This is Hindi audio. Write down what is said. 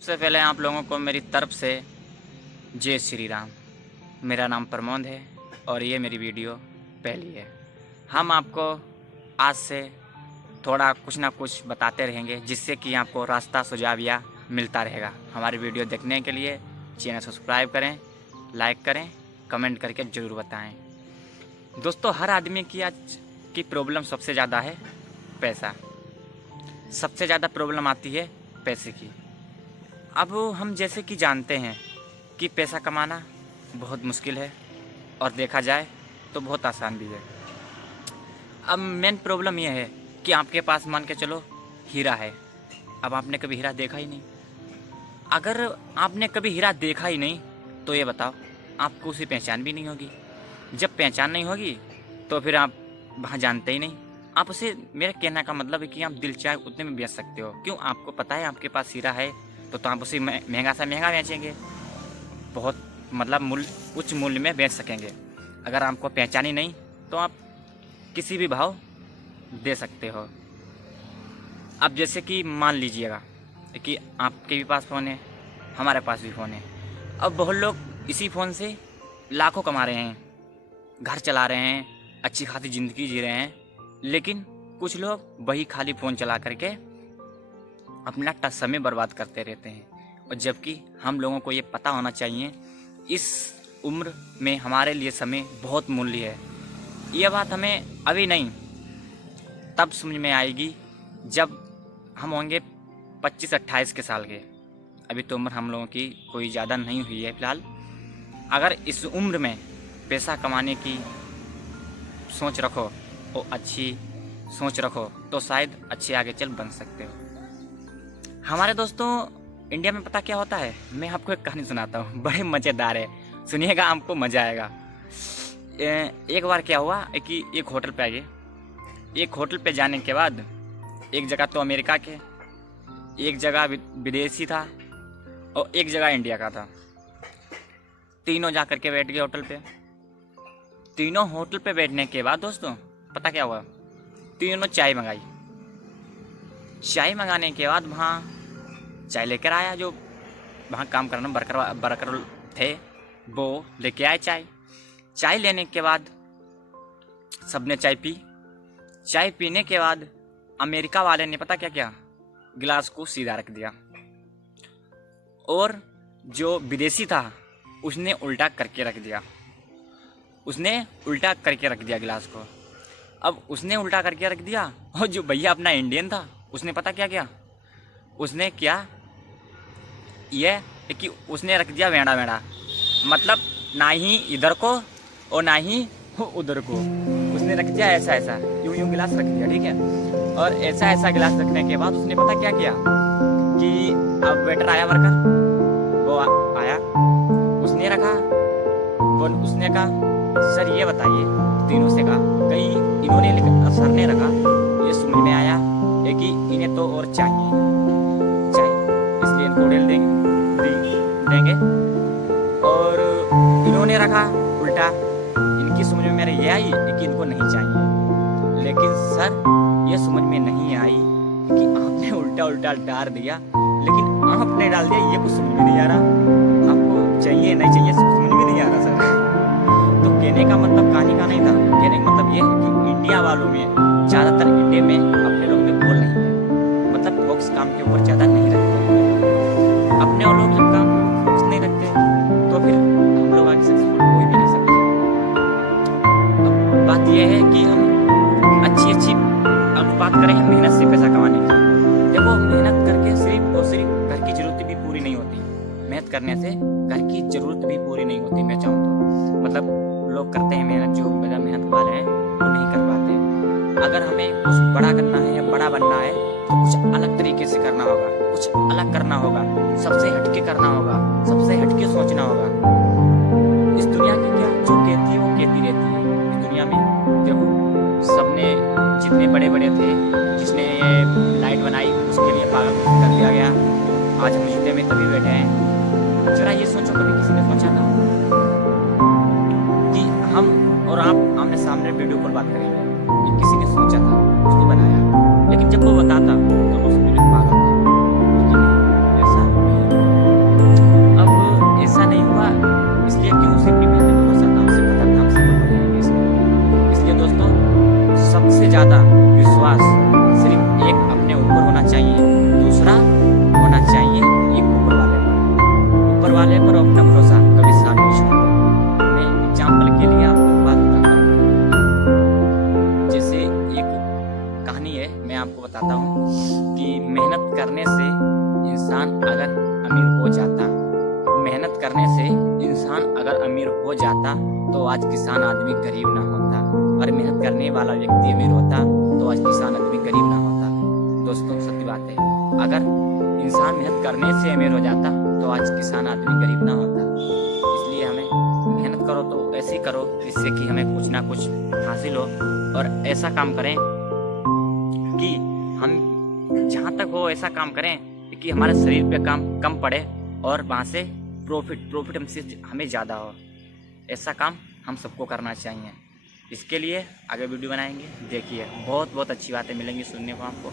सबसे पहले आप लोगों को मेरी तरफ से जय श्री राम। मेरा नाम प्रमोद है और ये मेरी वीडियो पहली है। हम आपको आज से थोड़ा कुछ ना कुछ बताते रहेंगे जिससे कि आपको रास्ता सुझाव या मिलता रहेगा। हमारी वीडियो देखने के लिए चैनल सब्सक्राइब करें, लाइक करें, कमेंट करके ज़रूर बताएं। दोस्तों, हर आदमी की आज की प्रॉब्लम सबसे ज़्यादा है पैसा। सबसे ज़्यादा प्रॉब्लम आती है पैसे की। अब हम जैसे कि जानते हैं कि पैसा कमाना बहुत मुश्किल है और देखा जाए तो बहुत आसान भी है। अब मेन प्रॉब्लम यह है कि आपके पास मान के चलो हीरा है। अब आपने कभी हीरा देखा ही नहीं। अगर आपने कभी हीरा देखा ही नहीं तो ये बताओ, आपको उसे पहचान भी नहीं होगी। जब पहचान नहीं होगी तो फिर आप वहाँ जानते ही नहीं। आप उसे, मेरे कहने का मतलब है कि आप दिल चाहे उतने में बेच सकते हो। क्यों? आपको पता है आपके पास हीरा है तो आप उसे महंगा से महंगा बेचेंगे, बहुत मतलब उच्च मूल्य में बेच सकेंगे। अगर आपको पहचान ही नहीं तो आप किसी भी भाव दे सकते हो। अब जैसे कि मान लीजिएगा कि आपके भी पास फ़ोन है, हमारे पास भी फ़ोन है। अब बहुत लोग इसी फ़ोन से लाखों कमा रहे हैं, घर चला रहे हैं, अच्छी खासी ज़िंदगी जी रहे हैं। लेकिन कुछ लोग वही खाली फ़ोन चला करके अपना समय बर्बाद करते रहते हैं। और जबकि हम लोगों को ये पता होना चाहिए इस उम्र में हमारे लिए समय बहुत मूल्य है। ये बात हमें अभी नहीं तब समझ में आएगी जब हम होंगे 25-28 के साल के। अभी तो उम्र हम लोगों की कोई ज़्यादा नहीं हुई है फ़िलहाल। अगर इस उम्र में पैसा कमाने की सोच रखो और अच्छी सोच रखो तो शायद अच्छे आगे चल बन सकते हो। हमारे दोस्तों, इंडिया में पता क्या होता है? मैं आपको एक कहानी सुनाता हूँ, बड़े मज़ेदार है, सुनिएगा, आपको मज़ा आएगा। एक बार क्या हुआ कि एक होटल पे आ गए। एक होटल पे जाने के बाद एक जगह तो अमेरिका के, एक जगह विदेशी था और एक जगह इंडिया का था। तीनों जा करके बैठ गए होटल पे। तीनों होटल पे बैठने के बाद दोस्तों पता क्या हुआ? तीनों चाय मंगाई। चाय मंगाने के बाद वहाँ चाय लेकर आया, जो वहाँ काम करना वर्कर थे वो लेके आए चाय। चाय लेने के बाद सबने चाय पी। चाय पीने के बाद अमेरिका वाले ने पता क्या किया? गिलास को सीधा रख दिया और जो विदेशी था उसने उल्टा करके रख दिया। उसने उल्टा करके रख दिया गिलास को। अब उसने उल्टा करके रख दिया और जो भैया अपना इंडियन था उसने पता क्या किया? उसने क्या यह कि उसने रख दिया वेड़ा वेड़ा, मतलब ना ही इधर को और ना ही उधर को। उसने रख दिया ऐसा ऐसा, यूं यूं गिलास रख दिया, ठीक है। और ऐसा ऐसा गिलास रखने के बाद उसने पता क्या किया कि अब वेटर आया, वर्कर वो आया, उसने रखा। वो उसने कहा सर ये बताइए, तीनों से कहा, कहीं इन्होंने सर ने रखा, ये समझ में आया है कि इन्हें तो और चाहिए चाय, इसलिए इनको डेल देंगे। और इन्होंने रखा उल्टा, इनकी समझ में मेरे ये आई कि इनको नहीं चाहिए। लेकिन सर ये समझ में नहीं आई कि आपने उल्टा उल्टा डाल दिया, लेकिन आपने डाल दिया, ये कुछ समझ में नहीं आ रहा, आपको चाहिए नहीं चाहिए समझ में नहीं आ रहा सर। तो कहने का मतलब कहानी का नहीं था, कहने का मतलब ये है कि इंडिया वालों में ज़्यादातर, इंडिया में अपने लोग में बोल नहीं है, मतलब फोकस काम के ऊपर ज़्यादा नहीं रखते। अपने और लोग जब काम फोकस नहीं रखते तो फिर हम लोग आगे सक्सेसफुल हो भी नहीं सकते। अब बात यह है कि हम अच्छी अब बात करें मेहनत से पैसा कमाने की। देखो, मेहनत करके सिर्फ और सिर्फ घर की ज़रूरत भी पूरी नहीं होती। मेहनत करने से घर की ज़रूरत भी पूरी नहीं होती। मैं चाहूँ तो मतलब लोग करते हैं मेहनत, जो बड़ा मेहनत वाले हैं वो नहीं कर पाते। अगर हमें कुछ बड़ा करना है या बड़ा बनना है तो कुछ अलग तरीके से करना होगा, कुछ अलग करना होगा, सबसे हटके करना होगा, सबसे हटके सोचना होगा। इस दुनिया की क्या जो कहती है वो कहती रहती है। इस दुनिया में देखो, सबने जितने बड़े बड़े थे, जिसने ये लाइट बनाई उसके लिए पागल कर दिया गया। आज हम जूते में तभी बैठे हैं। जरा ये सोचो, कभी किसी ने सोचा था कि हम और आप आमने सामने वीडियो कॉल बात करेंगे? किसी ने सोचा था? उसने बनाया, लेकिन जब वो बताता तो वो समझ में पागल था। लेकिन ऐसा अमीर हो जाता। मेहनत करने से इंसान अगर अमीर हो जाता तो आज किसान आदमी गरीब ना होता, और मेहनत करने वाला व्यक्ति अमीर होता तो आज किसान आदमी गरीब ना होता। दोस्तों सत्य बात है, अगर इंसान मेहनत करने से अमीर हो जाता तो आज किसान आदमी गरीब ना होता। इसलिए हमें मेहनत करो तो ऐसी करो जिससे कि हमें कुछ ना कुछ हासिल हो, और ऐसा काम करें कि हम जहाँ तक हो ऐसा काम करें कि हमारे शरीर पे काम कम पड़े और वहाँ से प्रॉफिट हमसे हमें ज़्यादा हो। ऐसा काम हम सबको करना चाहिए। इसके लिए आगे वीडियो बनाएंगे, देखिए बहुत अच्छी बातें मिलेंगी सुनने को आपको।